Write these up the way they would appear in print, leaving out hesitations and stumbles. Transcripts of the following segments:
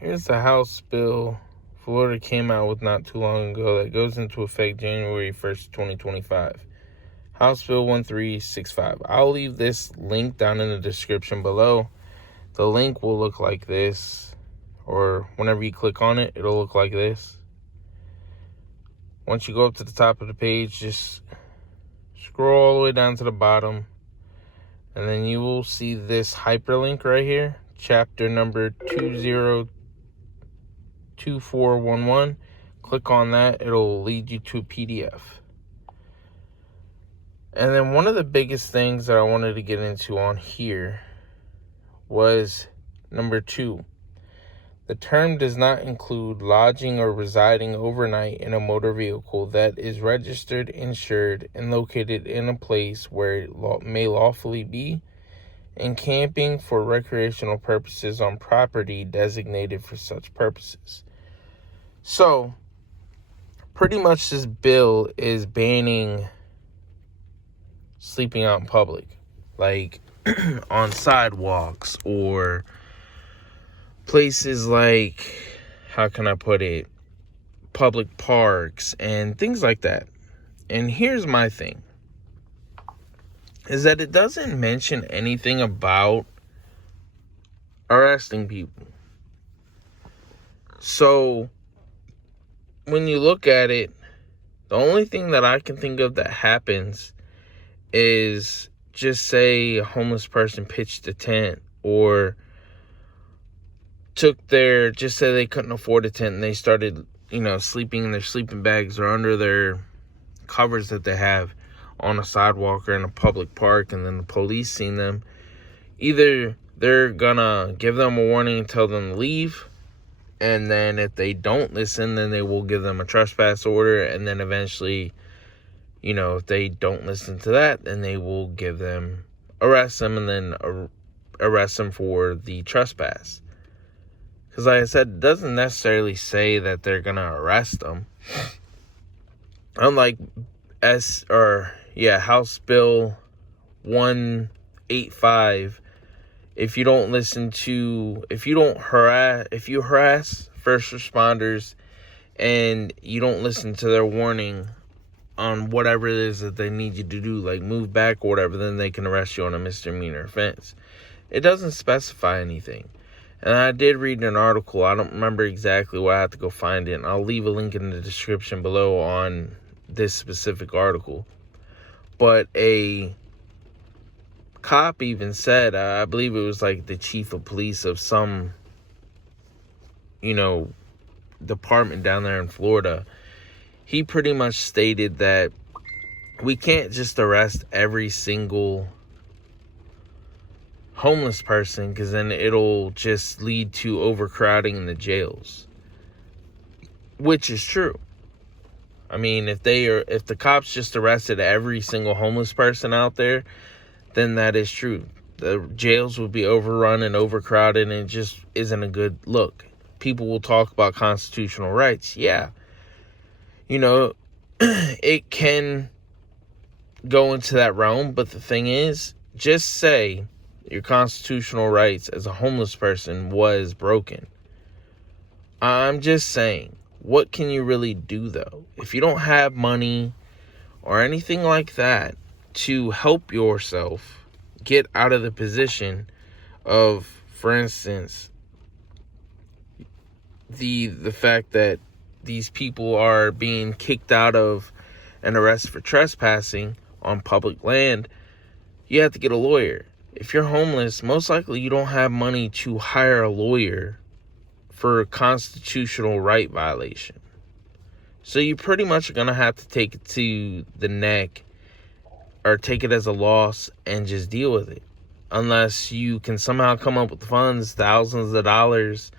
Here's the House bill Florida came out with not too long ago that goes into effect January 1st, 2025. House Bill 1365. I'll leave this link down in the description below. The link will look like this, or whenever you click on it, it'll look like this. Once you go up to the top of the page, just scroll all the way down to the bottom, and then you will see this hyperlink right here, chapter number 202411. Click on that, it'll lead you to a PDF. And then one of the biggest things that I wanted to get into on here was number 2. The term does not include lodging or residing overnight in a motor vehicle that is registered, insured, and located in a place where it may lawfully be, and camping for recreational purposes on property designated for such purposes. So, pretty much this bill is banning sleeping out in public, like on sidewalks or places like, how can I put it, public parks and things like that. And here's my thing, is that it doesn't mention anything about arresting people. So when you look at it, the only thing that I can think of that happens is, just say a homeless person pitched a tent, or just say they couldn't afford a tent and they started, sleeping in their sleeping bags or under their covers that they have on a sidewalk or in a public park, and then the police seen them. Either they're gonna give them a warning and tell them to leave, and then if they don't listen, then they will give them a trespass order, and then eventually, if they don't listen to that, then they will arrest them, and then arrest them for the trespass. Because like I said, it doesn't necessarily say that they're going to arrest them. Unlike House Bill 185, if you harass first responders and you don't listen to their warning on whatever it is that they need you to do, like move back or whatever, then they can arrest you on a misdemeanor offense. It doesn't specify anything. And I did read an article, I don't remember exactly where, I have to go find it, and I'll leave a link in the description below on this specific article. But a cop even said, I believe it was like the chief of police of some, department down there in Florida, he pretty much stated that we can't just arrest every single homeless person, because then it'll just lead to overcrowding in the jails, which is true. I mean, if the cops just arrested every single homeless person out there, then that is true. The jails will be overrun and overcrowded, and it just isn't a good look. People will talk about constitutional rights. Yeah. It can go into that realm, but the thing is, just say your constitutional rights as a homeless person was broken. I'm just saying, what can you really do, though? If you don't have money or anything like that to help yourself get out of the position of, for instance, the fact that these people are being kicked out of and arrested for trespassing on public land, you have to get a lawyer. If you're homeless, most likely you don't have money to hire a lawyer for a constitutional right violation. So you pretty much are going to have to take it to the neck, or take it as a loss and just deal with it. Unless you can somehow come up with funds, thousands of dollars,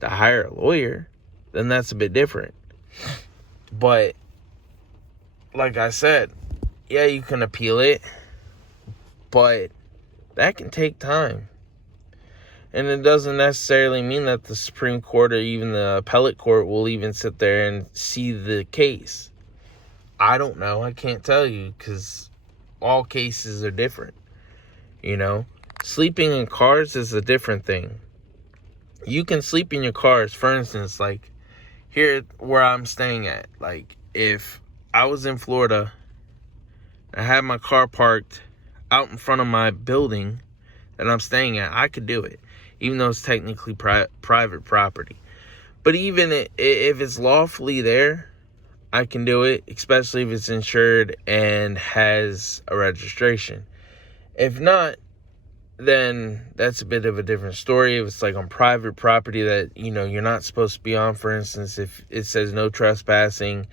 to hire a lawyer, then that's a bit different. But like I said, yeah, you can appeal it, but that can take time. And it doesn't necessarily mean that the Supreme Court or even the appellate court will even sit there and see the case. I don't know. I can't tell you, because all cases are different. Sleeping in cars is a different thing. You can sleep in your cars. For instance, like here where I'm staying at, like if I was in Florida, I had my car parked out in front of my building that I'm staying at, I could do it, even though it's technically private property. But even if it's lawfully there, I can do it, especially if it's insured and has a registration. If not, then that's a bit of a different story. If it's like on private property that, you're not supposed to be on, for instance, if it says no trespassing,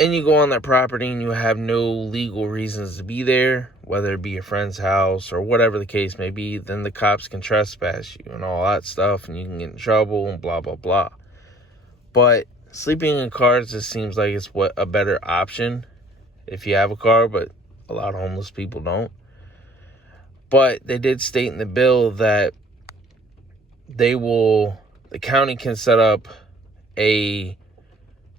and you go on that property and you have no legal reasons to be there, whether it be your friend's house or whatever the case may be, then the cops can trespass you and all that stuff, and you can get in trouble and blah, blah, blah. But sleeping in cars just seems like it's a better option if you have a car, but a lot of homeless people don't. But they did state in the bill that the county can set up a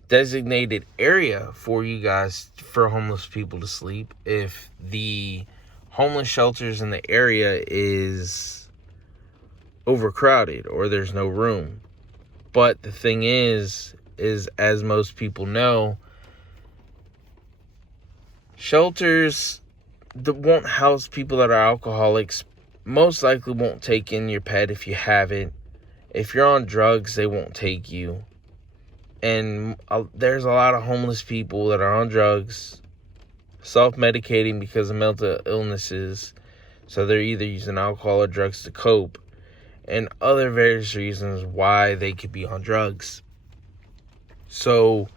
designated area for you guys, for homeless people to sleep, if the homeless shelters in the area is overcrowded or there's no room. But the thing is as most people know, shelters that won't house people that are alcoholics, most likely won't take in your pet if you have it. If you're on drugs, they won't take you. And there's a lot of homeless people that are on drugs, self-medicating because of mental illnesses. So they're either using alcohol or drugs to cope, and other various reasons why they could be on drugs. So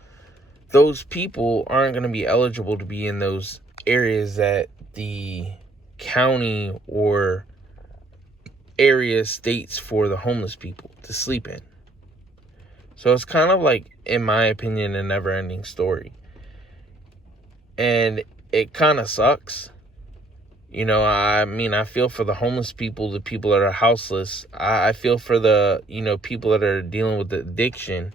those people aren't going to be eligible to be in those areas that the county or area states for the homeless people to sleep in. So it's kind of like, in my opinion, a never-ending story. And it kind of sucks. I feel for the homeless people, the people that are houseless. I feel for the, people that are dealing with addiction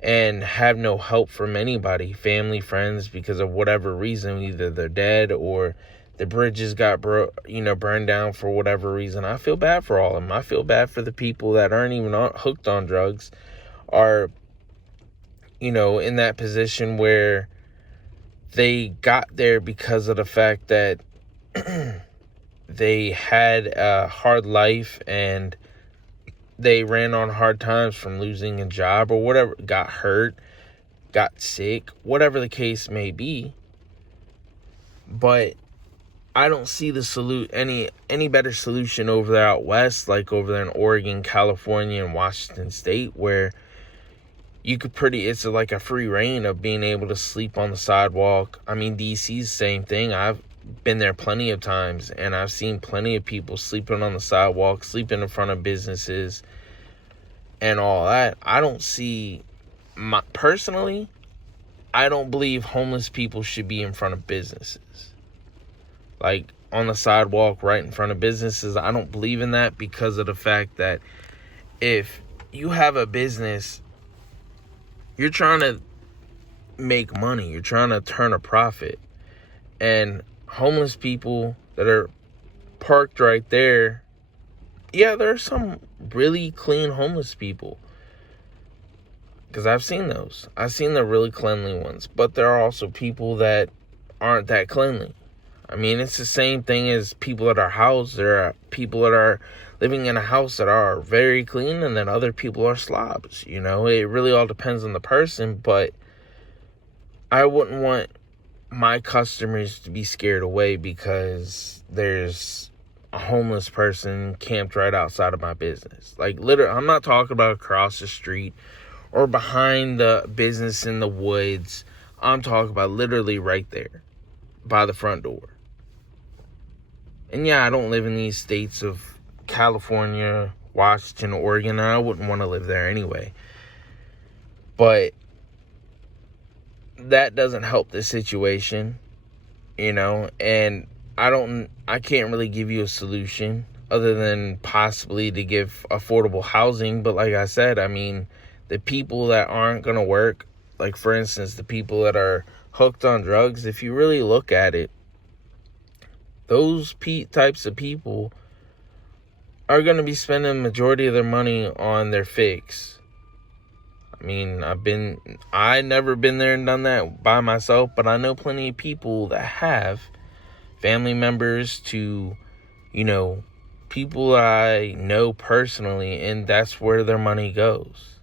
and have no help from anybody, family, friends, because of whatever reason. Either they're dead or the bridges got burned down for whatever reason. I feel bad for all of them. I feel bad for the people that aren't even hooked on drugs, are, in that position where they got there because of the fact that they had a hard life and they ran on hard times from losing a job or whatever, got hurt, got sick, whatever the case may be. But I don't see any better solution over there out west, like over there in Oregon, California, and Washington State, where you could it's like a free reign of being able to sleep on the sidewalk. I mean, DC's the same thing. I've been there plenty of times, and I've seen plenty of people sleeping on the sidewalk, sleeping in front of businesses, and all that. Personally, I don't believe homeless people should be in front of businesses. Like, on the sidewalk right in front of businesses. I don't believe in that, because of the fact that if you have a business, you're trying to make money. You're trying to turn a profit. And homeless people that are parked right there, yeah, there are some really clean homeless people, because I've seen those. I've seen the really cleanly ones. But there are also people that aren't that cleanly. I mean, it's the same thing as people that are housed. There are people that are living in a house that are very clean, and then other people are slobs. It really all depends on the person. But I wouldn't want my customers to be scared away because there's a homeless person camped right outside of my business. Like, literally, I'm not talking about across the street or behind the business in the woods. I'm talking about literally right there by the front door. And yeah, I don't live in these states of California, Washington, Oregon, and I wouldn't want to live there anyway. But that doesn't help the situation, and I can't really give you a solution other than possibly to give affordable housing. But like I said, I mean, the people that aren't going to work, like for instance, the people that are hooked on drugs, if you really look at it, those types of people are going to be spending the majority of their money on their fix. I mean, I never been there and done that by myself, but I know plenty of people that have, family members to, people I know personally, and that's where their money goes,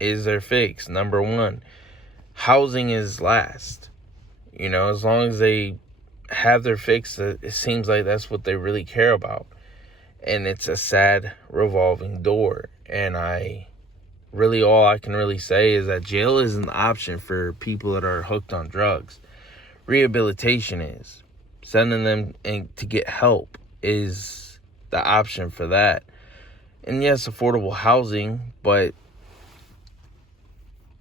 is their fix. Number one, housing is last. As long as they have their fix, it seems like that's what they really care about. And it's a sad revolving door. And all I can really say is that jail isn't an option for people that are hooked on drugs. Rehabilitation is. Sending them to get help is the option for that. And yes, affordable housing, but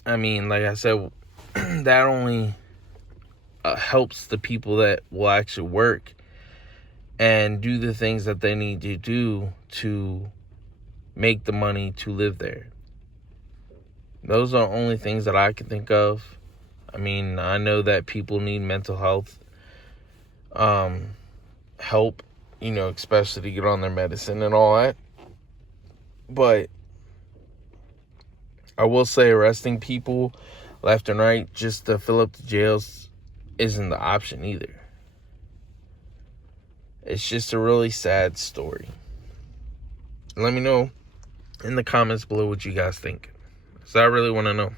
I mean, like I said, that only helps the people that will actually work and do the things that they need to do to make the money to live there. Those are the only things that I can think of. I mean, I know that people need mental health help, especially to get on their medicine and all that. But I will say arresting people left and right just to fill up the jails isn't the option either. It's just a really sad story. Let me know in the comments below what you guys think. So I really want to know.